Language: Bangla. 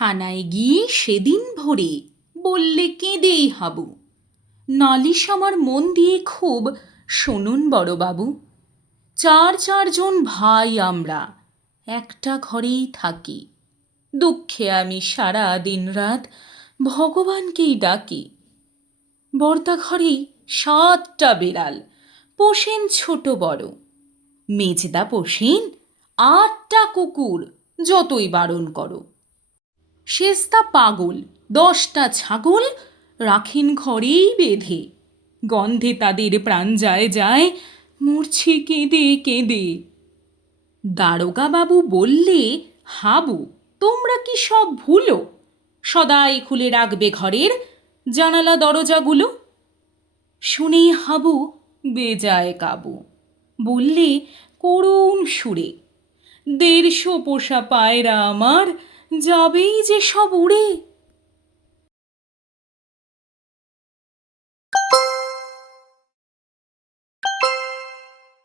থানায় গিয়ে সেদিন ভোরে বললে কেঁদেই হাবু, নালিশ আমার মন দিয়ে খুব শুনুন বড়বাবু। চারজন ভাই আমরা, একটা ঘরেই থাকি। দুঃখে আমি সারা দিন রাত ভগবানকেই ডাকি। বর্দা ঘরেই 7টা বেড়াল, পোষেন ছোট বড়। মেজদা পোষেন 8টা কুকুর, যতই বারণ করো। সেস্তা পাগল 10টা ছাগল, রাখেন ঘরেই বেঁধে। গন্ধে তাদের প্রাণ যায় যায়, মরছে কেঁদে কেঁদে। দারোগা বাবু বললে, হাবু তোমরা কি সব ভুলো? সদাই খুলে রাখবে ঘরের জানালা দরজাগুলো। শুনেই হাবু বেজায় কাবু, বললে করুণ সুরে, 150 পোষা পায়রা আমার যাবেই যে সব উড়ে।